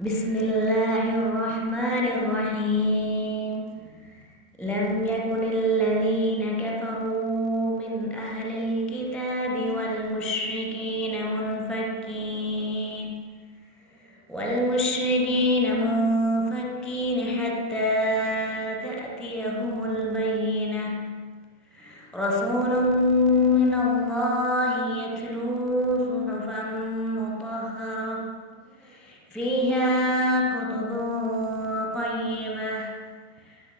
بسم الله الرحمن الرحيم. لم يكن الذين كفروا من أهل الكتاب والمشركين حتى تأتيهم البينة. رسول من الله يتلو صحفا مطهرة فيها كتب قيمة.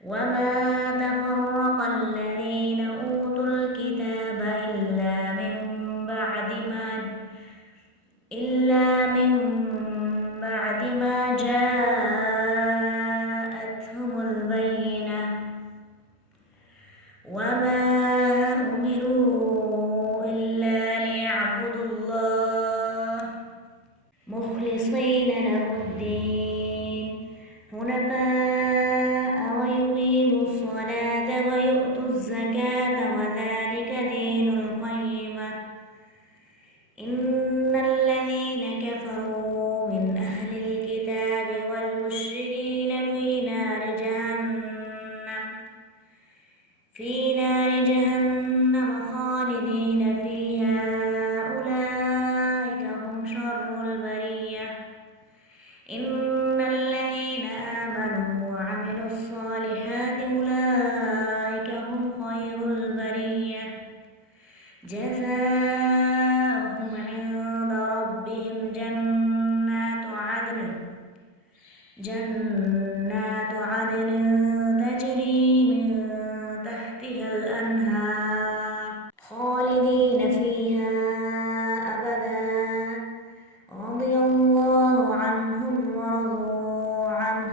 وما تفرق الذين أوتوا الكتاب إلا من بعد ما جاءتهم البينة. وما أمروا إلا ليعبدوا الله مخلصين له الدين حنفاء ويقيموا الصلاة ويؤتوا الزكاة وذلك دين القيمة. إن الذين كفروا من أهل الكتاب والمشركين في نار جهنم خالدين فيها أولئك هم شر البرية. إن الذين آمنوا وعملوا الصالحات أولئك هم خير البرية. جزاؤهم عند ربهم جنات عدن تجري من تحتها الأنهار خالدين فيها أبدا. رضي الله عنهم ورضوا عنه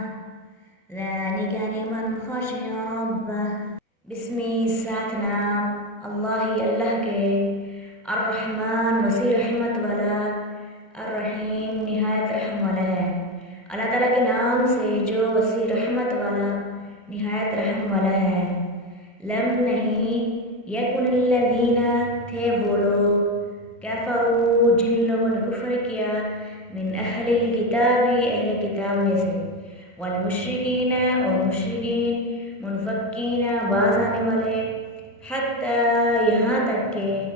ذلك لمن خشي ربه. بسمی ساتھ نام اللہ کے الرحمن وسیع رحمت والا، الرحیم نہایت رحم والا ہے۔ اللہ تعالیٰ کے نام سے جو وسیع رحمت والا نہایت رحم والا ہے۔ لم نہیں، یکن الذین تھے وہ لوگ، کفروا جن لوگوں نے کفر کیا، من اہل الکتاب اہل کتاب میں سے، والمشرکین اور مشرکین، منفکین باز آنے والے، حتیٰ یہاں تک کہ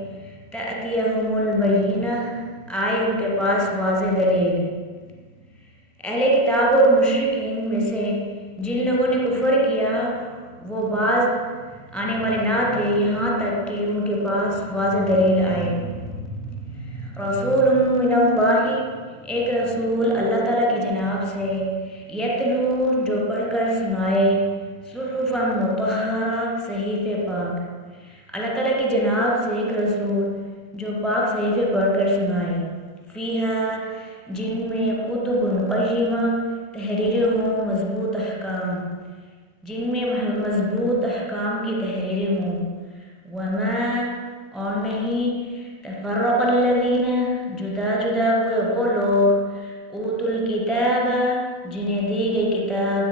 تأتیہم البینہ آئے ان کے پاس واضح دلیل۔ اہل کتاب اور مشرکین میں سے جن لوگوں نے کفر کیا وہ باز آنے والے نہ تھے یہاں تک کہ ان کے پاس واضح دلیل آئے۔ رسول من اللہ، ایک رسول اللہ تعالیٰ کی جناب سے، یتلو جو پڑھ کر سنائے، صحفا مطہرہ صحیفے پاک، اللہ تعالیٰ کی جناب سے ایک رسول جو پاک صحیفے پڑھ کر سنائے، فیہا جن میں کتب قیمہ تحریریں ہوں، مضبوط احکام، جن میں مضبوط احکام کی تحریریں ہوں۔ وما اور نہیں، تفرق الذین جدا جدا ہوئے وہ لوگ، اوتوا الکتاب جنہیں دی گئی کتاب،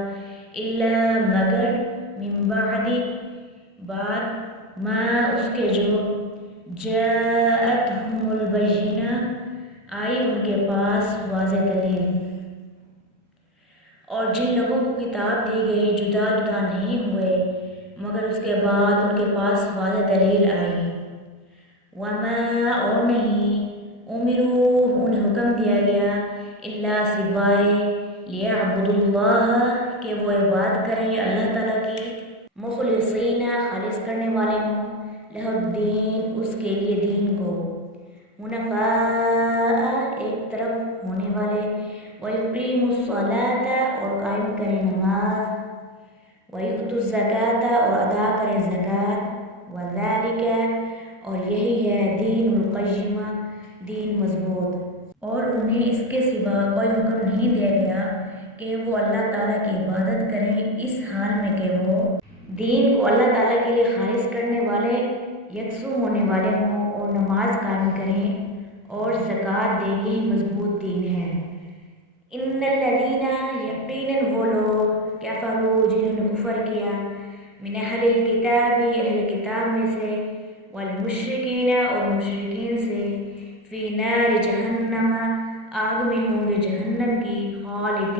الا مگر، من بعد ما اس کے جو، جاءتہم البینہ آئی ان کے پاس واضح دلیل۔ اور جن لوگوں کو کتاب دی گئی جدا جدا نہیں ہوئے مگر اس کے بعد ان کے پاس واضح دلیل آئی۔ وما اور نہیں، امروا انہیں حکم دیا گیا، الا سوائے، لیعبدوا اللہ کہ وہ عبادت کریں اللہ تعالیٰ کی، مخلصین خالص کرنے والے ہوں، لہ الدین اس کے لیے دین کو، حنفاء ایک طرف ہونے والے، وَيُقِيمُوا الصَّلَاةَ اور قائم کریں نماز، وَيُؤْتُوا الزَّكَاةَ اور ادا کریں زکوٰۃ، وَذَلِكَ اور یہی ہے دین القیمہ دین مضبوط۔ اور انہیں اس کے سوا کوئی حکم نہیں دیا گیا کہ وہ اللہ تعالیٰ کی عبادت کریں اس حال میں کہ وہ دین کو اللہ تعالیٰ کے لیے خالص کرنے والے، یکسو ہونے والے ہوں اور نماز قائم کریں اور زکوٰۃ دیں، یہ مضبوط دین ہے۔ ان الذین یقیناً وہ لوگ، کفروا جنہوں نے کفر کیا، من اہل الکتاب اہل کتاب میں سے، والمشرکین اور مشرکین سے، فی نار جہنم آگ میں ہوں گے جہنم کی، خالدین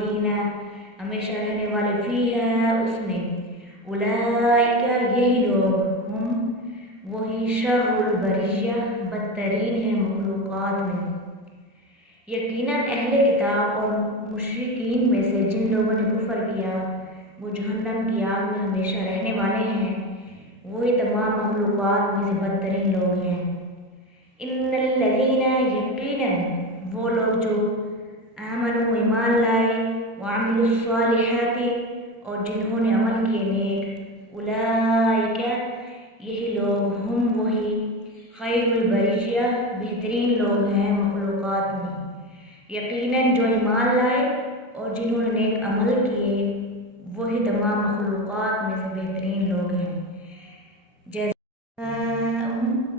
بدترین ہیں مخلوقات میں۔ یقیناً اہل کتاب اور مشرکین میں سے جن لوگوں نے کفر کیا وہ جہنم کی آگ میں ہمیشہ رہنے والے ہیں، وہی تمام مخلوقات میں سے بدترین لوگ ہیں۔ ان الذین، یقیناً وہ لوگ جو آمنوا ایمان لائے، وعملوا الصالحات اور جنہوں نے عمل کیے نیک، اولئک یہی لوگ، ہم وہی، خیر البریہ بہترین لوگ ہیں مخلوقات میں۔ یقیناً جو ایمان لائے اور جنہوں نے نیک عمل کیے وہی تمام مخلوقات میں سے بہترین لوگ ہیں۔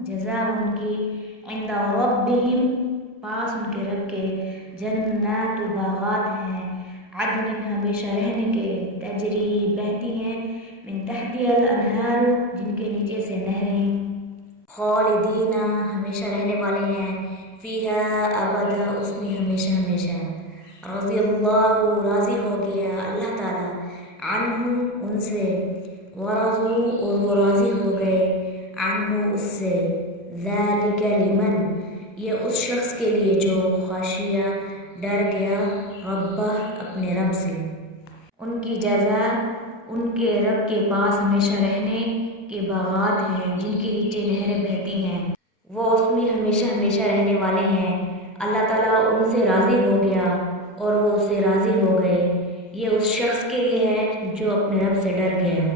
جزا ان کی عند ربہم، پاس ان کے رب کے، جنات باغات ہیں، عدن ہمیشہ رہنے کے، تجری بہتی ہیں، من تحتها الانہار جن کے نیچے سے نہریں، خالدین ہمیشہ رہنے والے ہیں، فیہا ابدا اس میں ہمیشہ ہمیشہ، رضی اللہ راضی ہو گیا اللہ تعالیٰ، عنہ ان سے، ورضوا اور وہ راضی ہو گئے، عنہ اس سے، ذالک لمن یہ اس شخص کے لیے جو خشیہ ڈر گیا ربہ اپنے رب سے۔ ان کی جزا ان کے رب کے پاس ہمیشہ رہنے کے باغات ہیں جن کے نیچے نہریں بہتی ہیں، وہ اس میں ہمیشہ ہمیشہ رہنے والے ہیں۔ اللہ تعالیٰ ان سے راضی ہو گیا اور وہ اس سے راضی ہو گئے، یہ اس شخص کے لیے ہے جو اپنے رب سے ڈر گیا۔